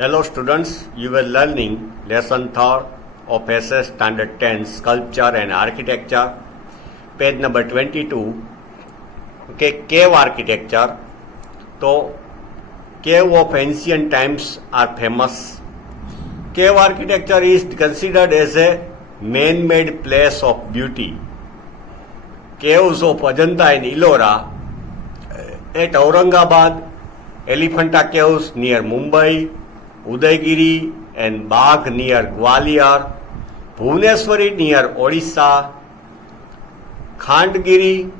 Hello students, you were learning lesson 3rd of SS Standard 10 Sculpture and Architecture, page number 22. Okay, cave architecture. So, cave of ancient times are famous. Cave architecture is considered as a man-made place of beauty. Caves of Ajanta and Ellora at Aurangabad, Elephanta Caves near Mumbai, Udaygiri and Bagh near Gwalior, Bhubaneswari near Odisha, Khandgiri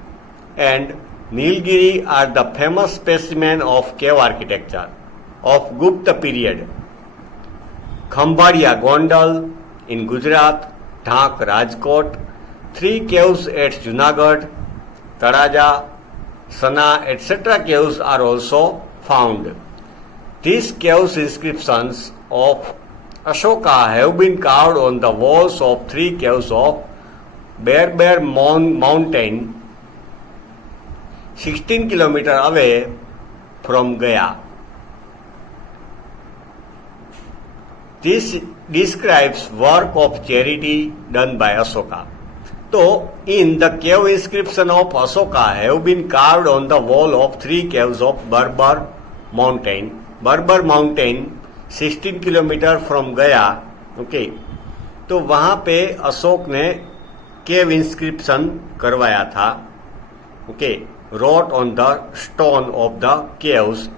and Nilgiri are the famous specimens of cave architecture of Gupta period. Khambhadia Gondal in Gujarat, Dhak Rajkot, 3 caves at Junagadh, Taraja, Sana, etc. caves are also found. These caves inscriptions of Ashoka have been carved on the walls of 3 caves of Bear Mountain, 16 km away from Gaya. This describes work of charity done by Ashoka. So, in the cave inscription of Ashoka have been carved on the wall of 3 caves of Berber Mountain. Barabar mountain 16 kilometre from Gaya. Okay, तो वहां पे अशोक ने cave inscription करवाया था. Okay, wrote on the stone of the caves.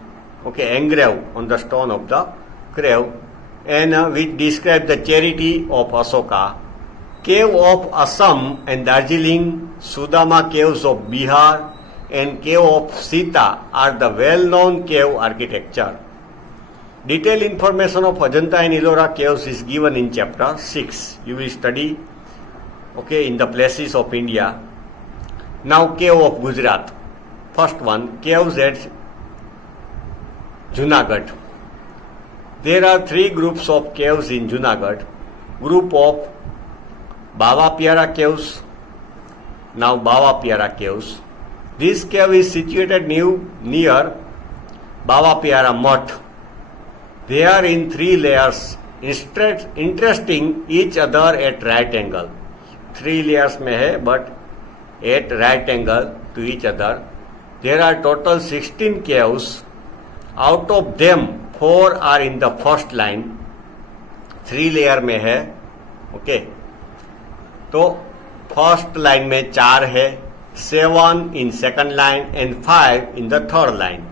Okay, engrave on the stone of the cave and which describe the charity of Ashoka. Cave of Assam and Darjeeling, Sudama caves of Bihar and cave of Sita are the well-known cave architecture. Detailed information of Ajanta and Ellora caves is given in chapter 6. You will study, okay, in the places of India. Now cave of Gujarat. First one, caves at Junagadh. There are 3 groups of caves in Junagadh. Group of Baba Pyara caves. Now Baba Pyara caves. This cave is situated near Baba Pyara Mutt. They are in 3 layers, interesting each other at right angle. 3 layers में है, but at right angle to each other. There are total 16 caves. Out of them, 4 are in the first line. 3 layer में है. Okay. तो first line में 4 है, 7 in second line and 5 in the third line.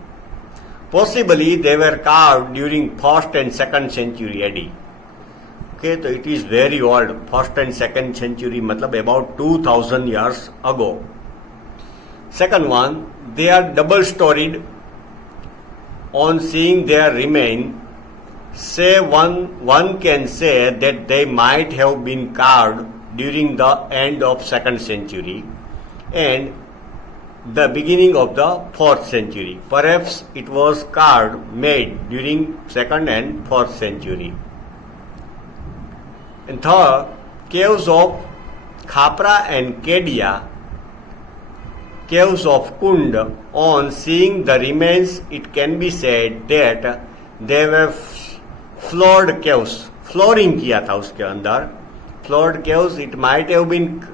Possibly they were carved during 1st and 2nd century AD. Okay, so it is very old. 1st and 2nd century मतलब about 2000 years ago. Second one, they are double storied. On seeing their remain, one can say that they might have been carved during the end of 2nd century and the beginning of the 4th century. Perhaps it was made during 2nd and 4th century. And third, caves of Khapra and Kedia, caves of Kund. On seeing the remains, it can be said that they were floored caves. Flooring किया था उसके अंदर. Floored caves, it might have been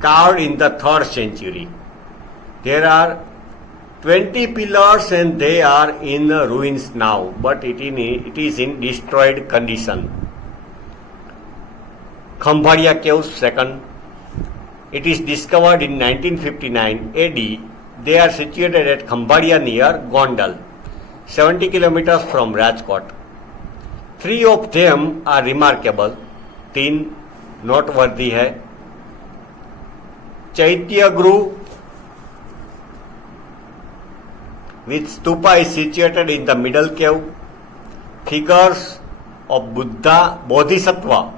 carved in the 3rd century. There are 20 pillars and they are in ruins now, but it is in destroyed condition. Khambhadia caves, second. It is discovered in 1959 AD. They are situated at Khambhadia near Gondal, 70 kilometers from Rajkot. 3 of them are remarkable. 3 noteworthy है. Chaitya Guru, which stupa is situated in the middle cave. Figures of Buddha, Bodhisattva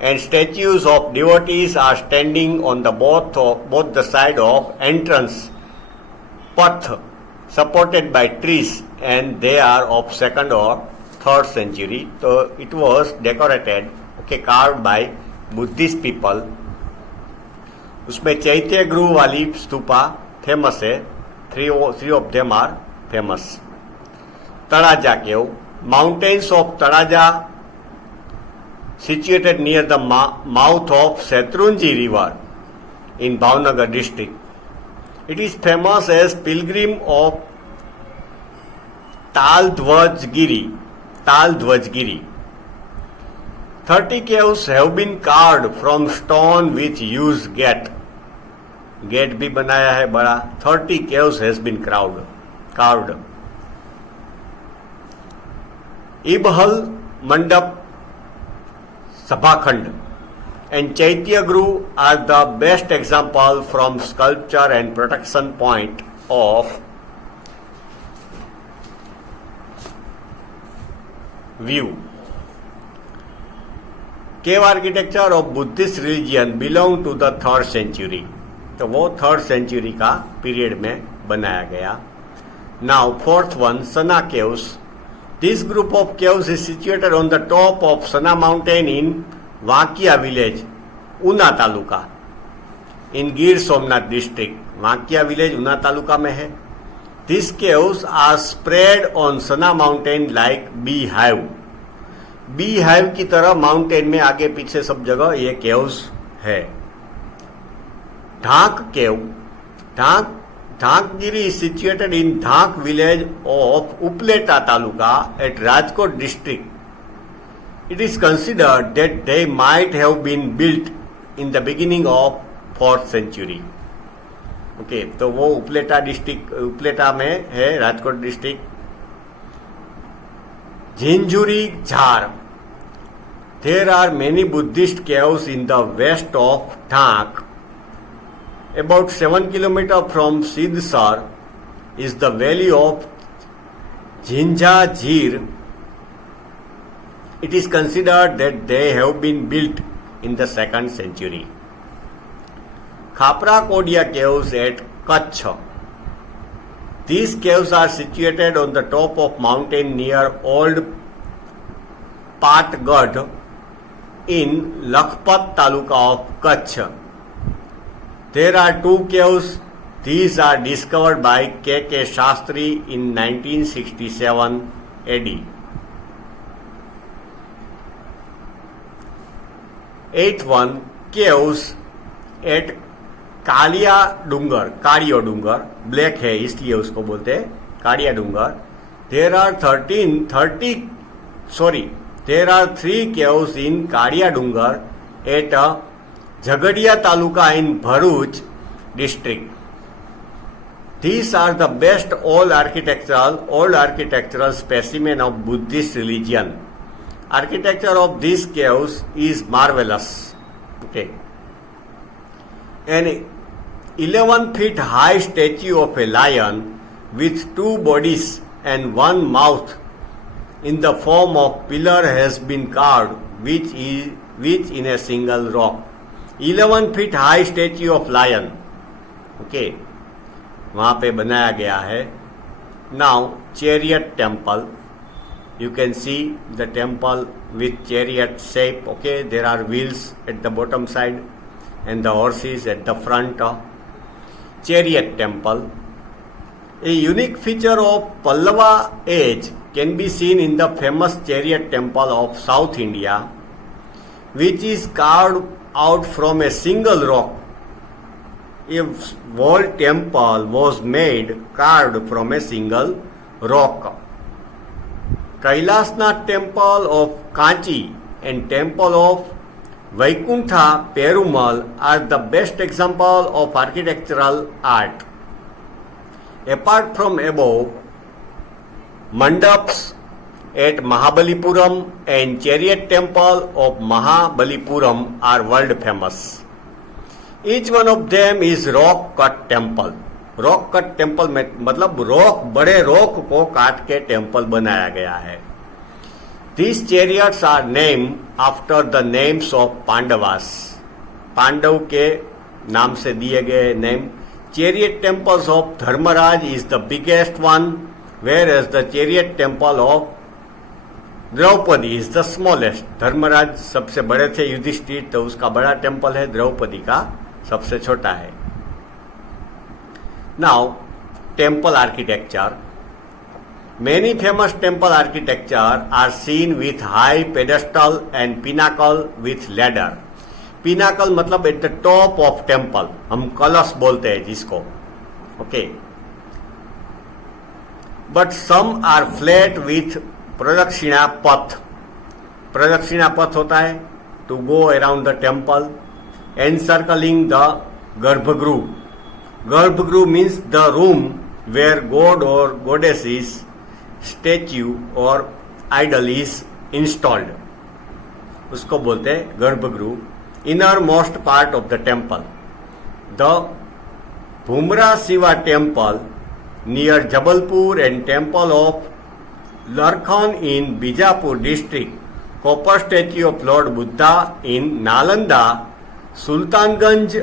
and statues of devotees are standing on the both the side of entrance path, supported by trees, and they are of 2nd or 3rd century. So it was decorated, okay, carved by Buddhist people. उसमें चैत्य गृह वाली stupa famous है. 3 of them are famous. Taraja cave, mountains of Taraja, situated near the mouth of Setrunji River in Bhavnagar district. It is famous as pilgrim of Taldwajgiri. 30 caves have been carved from stone with huge gate. Gate भी बनाया है बड़ा. 30 caves has been carved. Ibhal Mandap Sabhakhand and Chaitya Guru are the best example from sculpture and protection point of view. Cave architecture of Buddhist religion belong to the 3rd century. तो वो 3rd century का period में बनाया गया. Now 4th one, Sana Caves. This group of caves is situated on the top of Sana mountain in Vakia village, Una taluka, in Gir Somnath district. Vakia village Una taluka में है. These caves are spread on Sana mountain like beehive. Beehive की तरह mountain में आगे पीछे सब जगह ये caves है. Dhak cave. Dhakgiri is situated in Dhak village of Upleta Taluka at Rajkot district. It is considered that they might have been built in the beginning of 4th century. Okay, तो वो Upleta district, Upleta में है, Rajkot district. झिंझुरी झार. There are many Buddhist caves in the west of Dhak. About 7 kilometers from Siddhsar is the valley of Jhinjazir. It is considered that they have been built in the 2nd century. Khapra Kodia caves at Kutch. These caves are situated on the top of mountain near Old Patgad in Lakhpat Taluka of Kutch. There are 2 caves. These are discovered by K.K. Shastri in 1967 AD. 8th one, caves at Kalia Dungar, black है इसलिए उसको बोलते हैं कालिया डूंगर. There are 3 caves in Kaliya Dungar at Jhagadia Taluka in Bharuch district. These are the best old architectural specimen of Buddhist religion. Architecture of these caves is marvelous. Okay. An 11-feet high statue of a lion with 2 bodies and 1 mouth in the form of pillar has been carved, which in a single rock. 11 feet high statue of lion. Okay, वहाँ पे बनाया गया है. Now chariot temple. You can see the temple with chariot shape. Okay, there are wheels at the bottom side and the horses at the front. Chariot temple. A unique feature of Pallava age can be seen in the famous chariot temple of South India, which is carved out from a single rock. A wall temple was carved from a single rock. Kailasnath temple of Kanchi and temple of Vaikuntha Perumal are the best example of architectural art. Apart from above, mandaps at Mahabalipuram and chariot temple of Mahabalipuram are world famous. Each one of them is rock cut temple. Rock cut temple में मतलब बड़े rock को काट के temple बनाया गया है. These chariots are named after the names of Pandavas. Pandav के नाम से दिए गए name. Chariot temples of Dharmaraj is the biggest one, whereas the chariot temple of Draupadi is the smallest. Dharmaraj सबसे बड़े थे, युधिष्ठिर तो उसका बड़ा टेम्पल है, द्रौपदी का सबसे छोटा है. Now temple architecture. Many famous temple architecture are seen with high pedestal and pinnacle with ladder. Pinnacle मतलब at the top of temple, हम कलश बोलते हैं जिसको, okay. But some are flat with प्रदक्षिणा पथ. प्रदक्षिणा पथ होता है to go around the temple, encircling the garbhagruh. Garbhagruh means the room where god or goddess's statue or idol is installed. उसको बोलते हैं गर्भगृह. Innermost part of the temple. The Bhumra Shiva temple near Jabalpur and temple of Larkhan in Bijapur district, copper statue of Lord Buddha in Nalanda, Sultanganj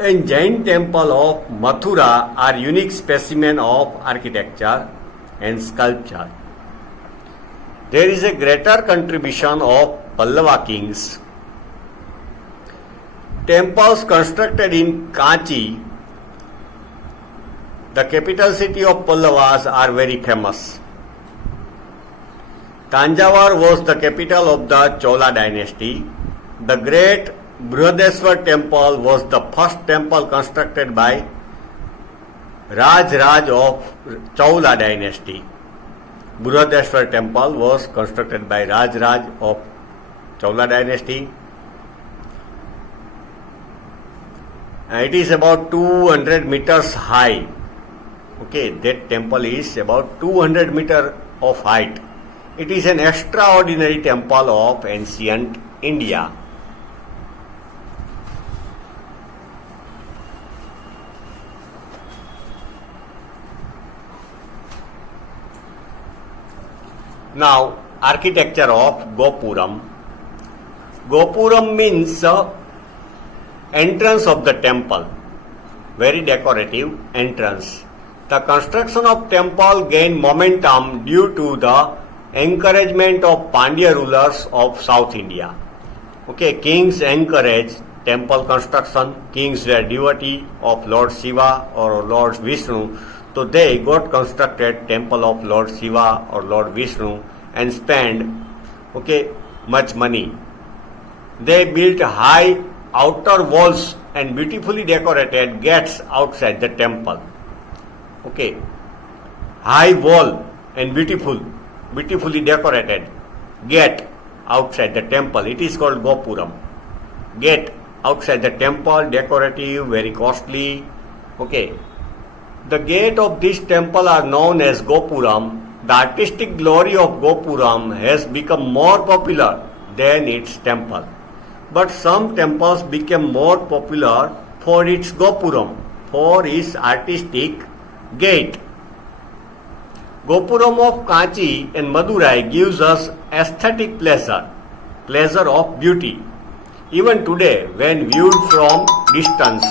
and Jain temple of Mathura are unique specimen of architecture and sculpture. There is a greater contribution of Pallava kings. Temples constructed in Kanchi, the capital city of Pallavas, are very famous. Tanjavur was the capital of the Chola dynasty. The great Brihadeshwar temple was the first temple constructed by Raj of Chola dynasty. Brihadeshwar temple was constructed by Raj of Chola dynasty. It is about 200 meters high. Okay, that temple is about 200 meters of height. It is an extraordinary temple of ancient India. Now, architecture of Gopuram. Gopuram means entrance of the temple, very decorative entrance. The construction of temple gained momentum due to the encouragement of Pandya rulers of South India. Okay, kings encouraged temple construction. Kings were devotee of Lord Shiva or Lord Vishnu, so they got constructed temple of Lord Shiva or Lord Vishnu and spent much money. They built high outer walls and beautifully decorated gates outside the temple. Okay, high wall and beautifully decorated gate outside the temple. It is called Gopuram. Gate outside the temple, decorative, very costly. Okay, the gate of this temple are known as Gopuram. The artistic glory of Gopuram has become more popular than its temple. But some temples became more popular for its Gopuram, for its artistic gate. Gopuram of Kanchi and Madurai gives us aesthetic pleasure of beauty. Even today, when viewed from distance,